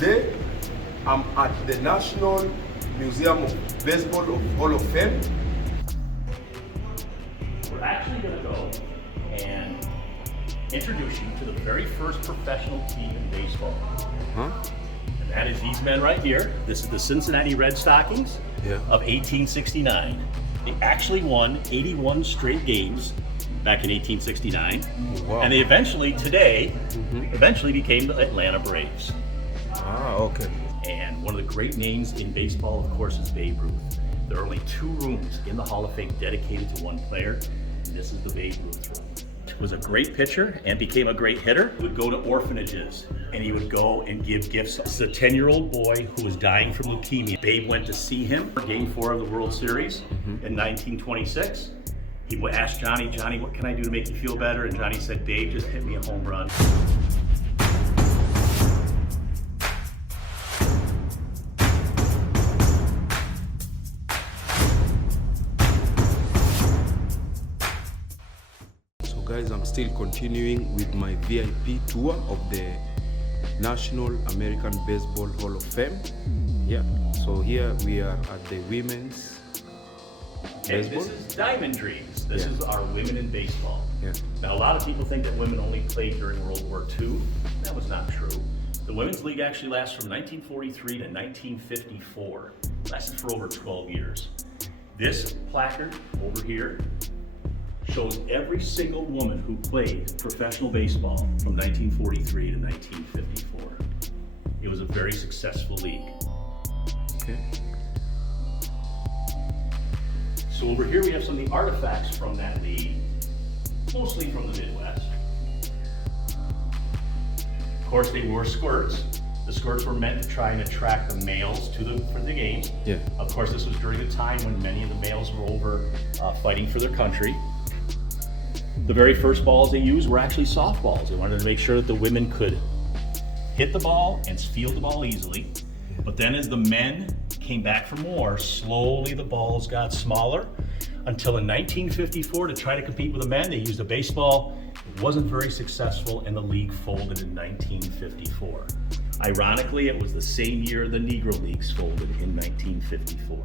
Today, I'm at the National Museum of Baseball Hall of Fame. We're actually going to go and introduce you to the very first professional team in baseball. Huh? And that is these men right here. This is the Cincinnati Red Stockings of 1869. They actually won 81 straight games back in 1869. Wow. And they eventually became the Atlanta Braves. Ah, okay. And one of the great names in baseball, of course, is Babe Ruth. There are only 2 rooms in the Hall of Fame dedicated to one player, and this is the Babe Ruth room. He was a great pitcher and became a great hitter. He would go to orphanages and he would go and give gifts. This is a 10-year-old boy who was dying from leukemia. Babe went to see him for Game 4 of the World Series in 1926. He would ask Johnny, what can I do to make you feel better? And Johnny said, Babe, just hit me a home run. Guys, I'm still continuing with my VIP tour of the National American Baseball Hall of Fame. Yeah, so here we are at the women's baseball. This is Diamond Dreams. This is our women in baseball. Yeah. Now, a lot of people think that women only played during World War II. That was not true. The Women's League actually lasts from 1943 to 1954. It lasted for over 12 years. This placard over here shows every single woman who played professional baseball from 1943 to 1954. It was a very successful league. Okay. So over here we have some of the artifacts from that league, mostly from the Midwest. Of course, they wore skirts. The skirts were meant to try and attract the males for the games. Yeah. Of course, this was during a time when many of the males were over fighting for their country. The very first balls they used were actually softballs. They wanted to make sure that the women could hit the ball and field the ball easily. But then as the men came back from war, slowly the balls got smaller until in 1954, to try to compete with the men, they used a baseball. It wasn't very successful and the league folded in 1954. Ironically, it was the same year the Negro Leagues folded in 1954.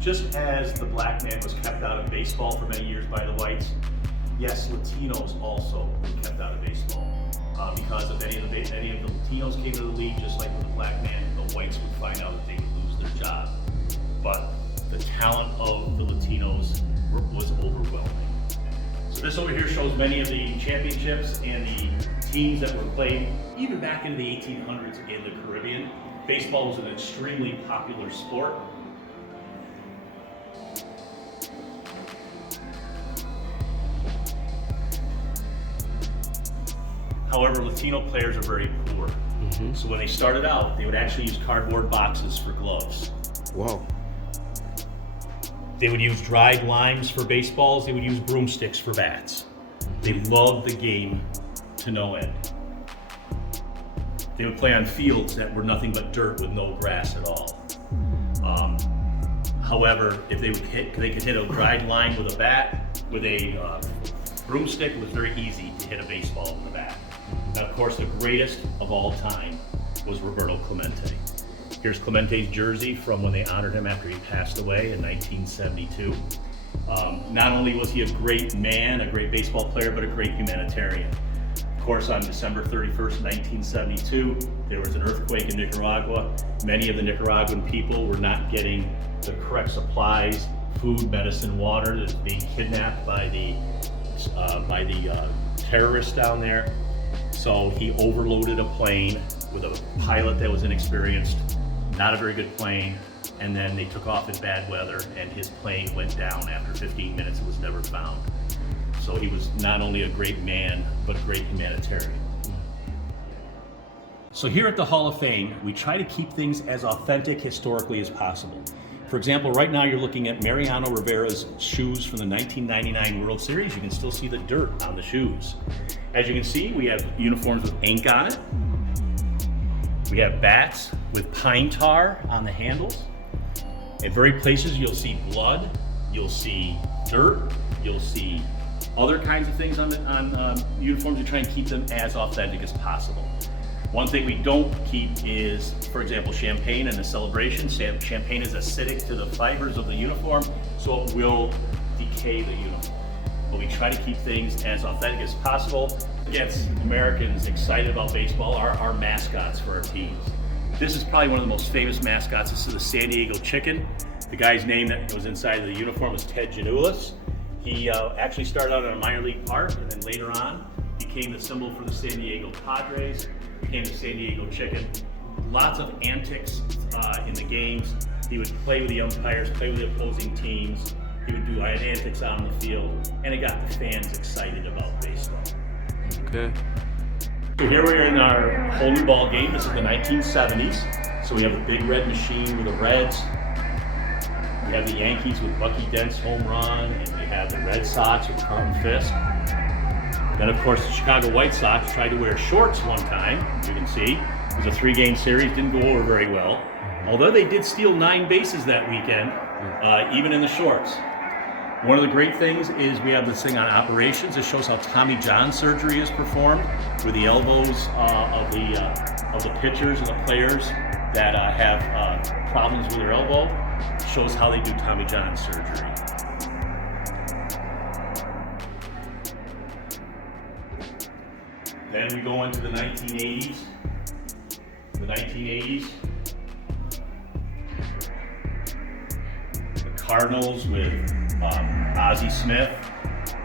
Just as the black man was kept out of baseball for many years by the whites, yes, Latinos also were kept out of baseball. Because if any of the Latinos came to the league, just like with the black man, the whites would find out that they would lose their job. But the talent of the Latinos was overwhelming. So this over here shows many of the championships and the teams that were played even back into the 1800s in the Caribbean. Baseball was an extremely popular sport. However, Latino players are very poor. So when they started out, they would actually use cardboard boxes for gloves. Wow. They would use dried limes for baseballs. They would use broomsticks for bats. They loved the game to no end. They would play on fields that were nothing but dirt with no grass at all. However, if they could hit a dried lime with a bat, with a broomstick, it was very easy to hit a baseball with a bat. Now, of course, the greatest of all time was Roberto Clemente. Here's Clemente's jersey from when they honored him after he passed away in 1972. Not only was he a great man, a great baseball player, but a great humanitarian. Of course, on December 31st, 1972, there was an earthquake in Nicaragua. Many of the Nicaraguan people were not getting the correct supplies, food, medicine, water, that was being kidnapped by the terrorists down there. So he overloaded a plane with a pilot that was inexperienced, not a very good plane, and then they took off in bad weather and his plane went down after 15 minutes and was never found. So he was not only a great man, but a great humanitarian. So here at the Hall of Fame, we try to keep things as authentic historically as possible. For example, right now you're looking at Mariano Rivera's shoes from the 1999 World Series. You can still see the dirt on the shoes. As you can see, we have uniforms with ink on it. We have bats with pine tar on the handles. At various places you'll see blood, you'll see dirt, you'll see other kinds of things on uniforms to try and keep them as authentic as possible. One thing we don't keep is, for example, champagne in a celebration. Champagne is acidic to the fibers of the uniform, so it will decay the uniform. But we try to keep things as authentic as possible. Gets Americans excited about baseball are our mascots for our teams. This is probably one of the most famous mascots. This is the San Diego Chicken. The guy's name that was inside of the uniform was Ted Janulis. He actually started out in a minor league park, and then later on became the symbol for the San Diego Padres, became the San Diego Chicken. Lots of antics in the games. He would play with the umpires, play with the opposing teams. He would do antics out on the field, and it got the fans excited about baseball. Okay. So here we are in our whole new ball game. This is the 1970s. So we have the big red machine with the Reds. We have the Yankees with Bucky Dent's home run, and we have the Red Sox with Carlton Fisk. Then, of course, the Chicago White Sox tried to wear shorts one time. You can see it was a 3-game series, didn't go over very well. Although they did steal 9 bases that weekend, even in the shorts. One of the great things is we have this thing on operations. It shows how Tommy John surgery is performed with the elbows of the pitchers and the players that have problems with their elbow. It shows how they do Tommy John surgery. Then we go into the 1980s. The 1980s. The Cardinals with Ozzie Smith,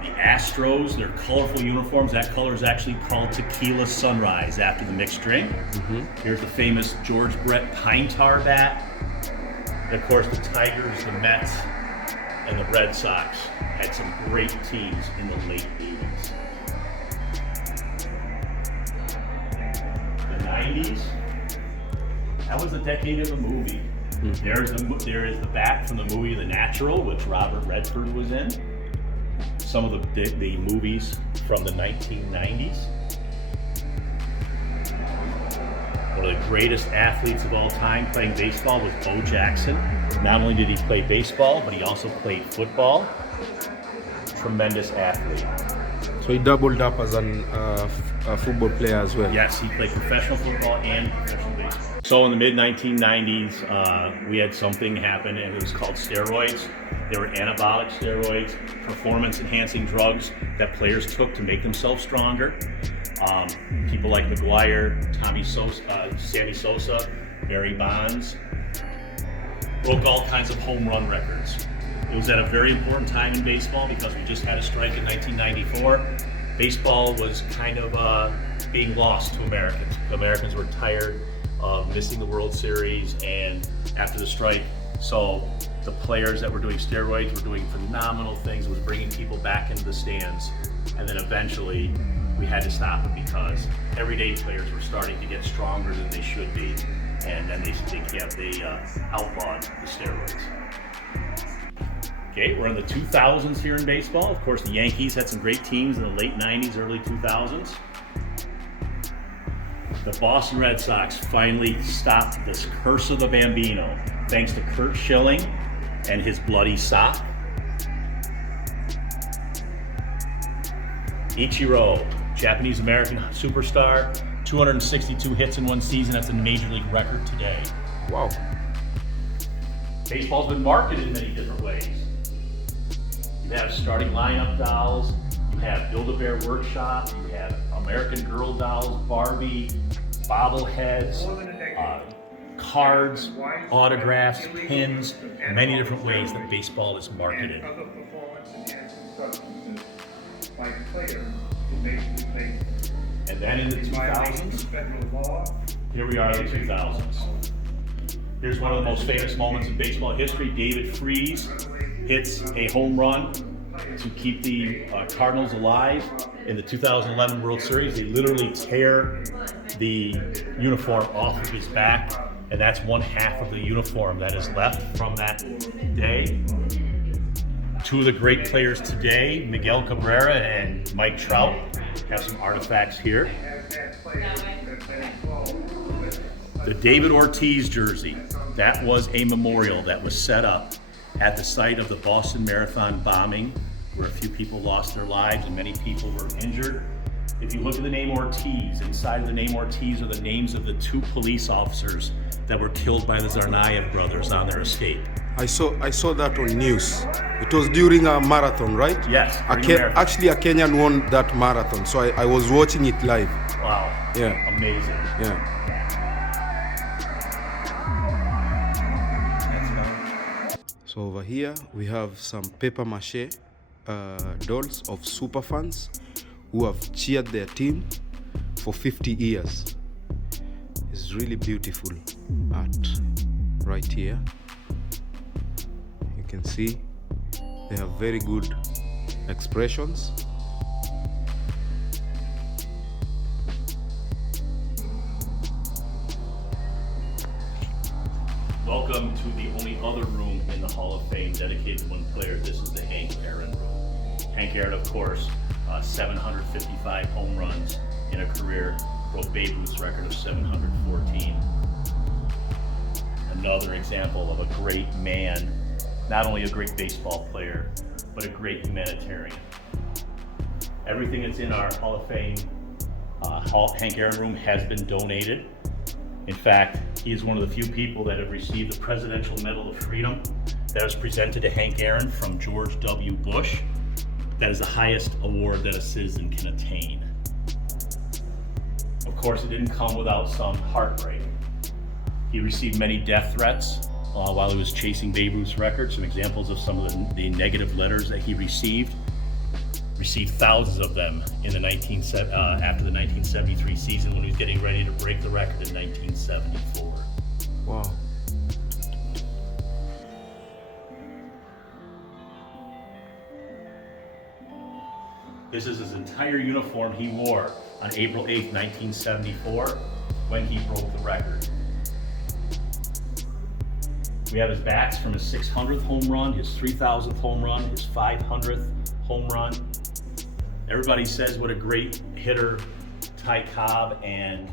the Astros, their colorful uniforms. That color is actually called Tequila Sunrise after the mixed drink. Here's the famous George Brett Pine Tar bat. And of course, the Tigers, the Mets, and the Red Sox had some great teams in the late 80s. The 90s, that was the decade of the movie. There is the bat from the movie The Natural, which Robert Redford was in. Some of the movies from the 1990s. One of the greatest athletes of all time playing baseball was Bo Jackson. Not only did he play baseball, but he also played football. Tremendous athlete. So he doubled up as a football player as well. Yes, he played professional football and professional baseball. So in the mid-1990s, we had something happen, and it was called steroids. They were anabolic steroids, performance-enhancing drugs that players took to make themselves stronger. People like McGuire, Sammy Sosa, Barry Bonds, broke all kinds of home run records. It was at a very important time in baseball because we just had a strike in 1994. Baseball was kind of being lost to Americans. Americans were tired of missing the World Series and after the strike. So the players that were doing steroids were doing phenomenal things. It was bringing people back into the stands. And then eventually we had to stop it because everyday players were starting to get stronger than they should be. And then they outlawed the steroids. Okay, we're in the 2000s here in baseball. Of course, the Yankees had some great teams in the late 90s, early 2000s. The Boston Red Sox finally stopped this curse of the Bambino, thanks to Curt Schilling and his bloody sock. Ichiro, Japanese-American superstar, 262 hits in one season. That's a major league record today. Wow. Baseball's been marketed in many different ways. You have starting lineup dolls, you have Build-A-Bear Workshop, you have American Girl dolls, Barbie, bobbleheads, cards, autographs, pins, many different ways that baseball is marketed. And then in the 2000s, here we are in the 2000s. Here's one of the most famous moments in baseball history. David Freese hits a home run to keep the Cardinals alive in the 2011 World Series. They literally tear the uniform off of his back, and that's one half of the uniform that is left from that day. Two of the great players today, Miguel Cabrera and Mike Trout, have some artifacts here. The David Ortiz jersey, that was a memorial that was set up at the site of the Boston Marathon bombing, where a few people lost their lives and many people were injured. If you look at the name Ortiz, inside of the name Ortiz are the names of the 2 police officers that were killed by the Tsarnaev brothers on their escape. I saw that on news. It was during a marathon, right? Yes. Actually, a Kenyan won that marathon, so I was watching it live. Wow. Yeah. Amazing. Yeah. So over here we have some paper mache dolls of super fans who have cheered their team for 50 years. It's really beautiful art right here. You can see they have very good expressions. Welcome to the only other room in the Hall of Fame dedicated to one player. This is the Hank Aaron room. Hank Aaron, of course, 755 home runs in a career, broke Babe Ruth's record of 714. Another example of a great man, not only a great baseball player, but a great humanitarian. Everything that's in our Hall of Fame Hank Aaron room has been donated. In fact, he is one of the few people that have received the Presidential Medal of Freedom that was presented to Hank Aaron from George W. Bush. That is the highest award that a citizen can attain. Of course, it didn't come without some heartbreak. He received many death threats while he was chasing Babe Ruth's record. Some examples of some of the negative letters that he received thousands of them in the after the 1973 season when he was getting ready to break the record in 1974. Wow. This is his entire uniform he wore on April 8th, 1974, when he broke the record. We have his bats from his 600th home run, his 3,000th home run, his 500th home run. Everybody says what a great hitter Ty Cobb and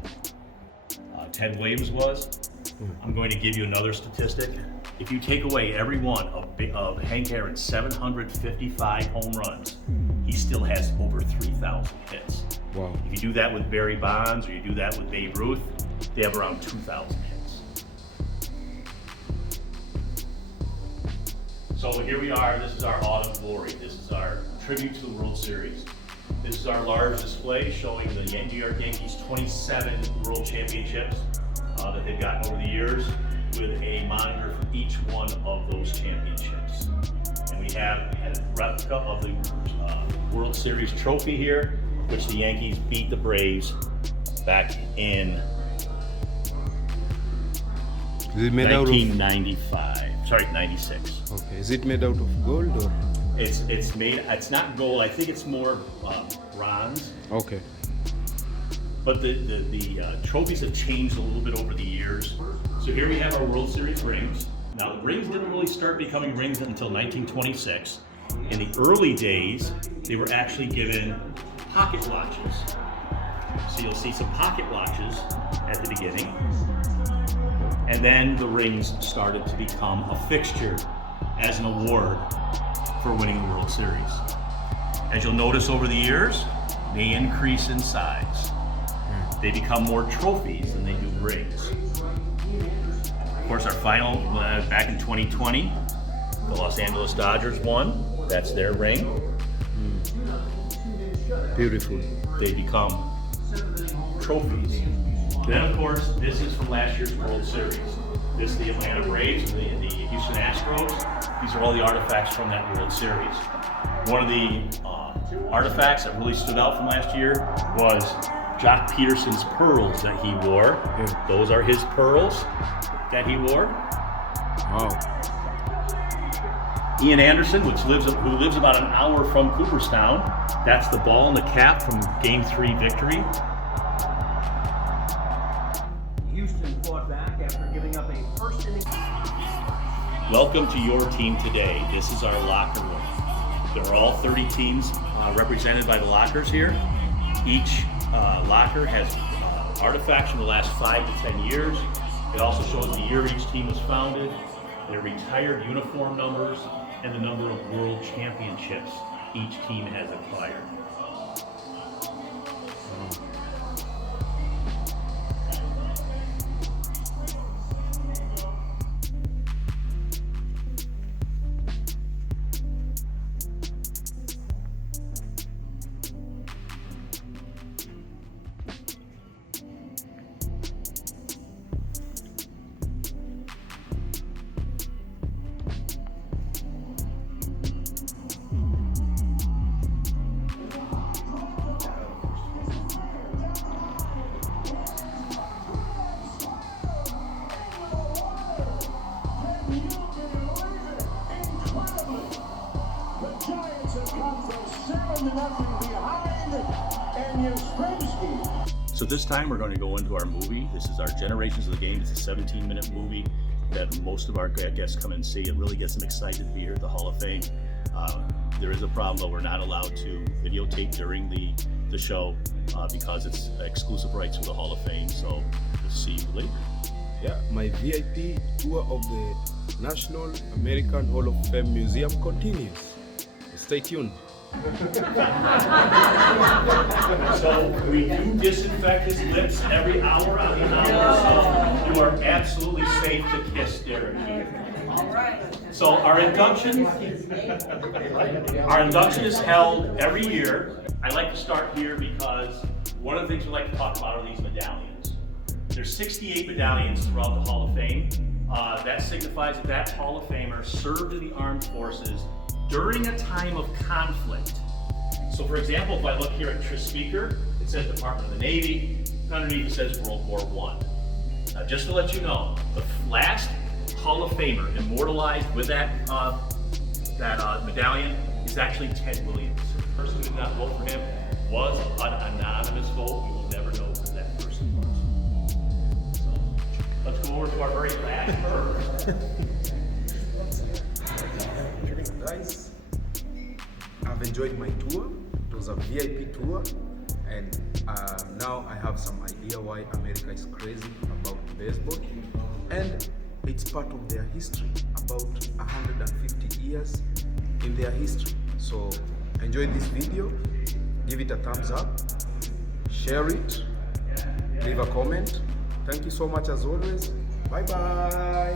Ted Williams was. I'm going to give you another statistic. If you take away every one of Hank Aaron's 755 home runs, he still has over 3,000 hits. Wow. If you do that with Barry Bonds or you do that with Babe Ruth, they have around 2,000 hits. So here we are. This is our Autumn Glory. This is our tribute to the World Series. This is our large display showing the New York Yankees 27 World Championships that they've gotten over the years, with a monitor for each one of those championships. And we have a replica of the World Series trophy here, which the Yankees beat the Braves back in 1995. Sorry, 96. Okay. Is it made out of gold or? It's not gold. I think it's more bronze. Okay. But the trophies have changed a little bit over the years. So here we have our World Series rings. Now the rings didn't really start becoming rings until 1926. In the early days, they were actually given pocket watches. So you'll see some pocket watches at the beginning. And then the rings started to become a fixture as an award for winning the World Series. As you'll notice over the years, they increase in size. They become more trophies than they do rings. Of course, our final, back in 2020, the Los Angeles Dodgers won. That's their ring. Beautiful. They become trophies. Then, of course, this is from last year's World Series. This is the Atlanta Braves and the Houston Astros. These are all the artifacts from that World Series. One of the artifacts that really stood out from last year was Jock Peterson's pearls that he wore. Yeah. Those are his pearls that he wore. Wow. Ian Anderson, who lives about an hour from Cooperstown, that's the ball and the cap from Game 3 victory. Houston fought back after giving up a first inning. Welcome to your team today. This is our locker room. There are all 30 teams represented by the lockers here. Each locker has artifacts from the last 5 to 10 years. It also shows the year each team was founded, their retired uniform numbers, and the number of world championships each team has acquired. So this time we're going to go into our movie. This is our Generations of the Game. It's a 17-minute movie that most of our guests come and see. It really gets them excited to be here at the Hall of Fame. There is a problem though, we're not allowed to videotape during the show because it's exclusive rights with the Hall of Fame. So we'll see you later. Yeah, my VIP tour of the National American Hall of Fame Museum continues. Stay tuned. So we do disinfect his lips every hour on the hour, so you are absolutely safe to kiss Derek here. All right. So our induction is held every year. I like to start here because one of the things we like to talk about are these medallions. There's 68 medallions throughout the Hall of Fame. That signifies that that Hall of Famer served in the armed forces during a time of conflict. So for example, if I look here at Tris Speaker, it says Department of the Navy, and underneath it says World War I. Now just to let you know, the last Hall of Famer immortalized with that medallion is actually Ted Williams. The person who did not vote for him was an anonymous vote. We will never know who that person was. So let's go over to our very last bird. Guys, I've enjoyed my tour. It was a VIP tour, and now I have some idea why America is crazy about baseball, and it's part of their history, about 150 years in their history. So enjoy this video, give it a thumbs up, share it, leave a comment. Thank you so much as always. Bye bye.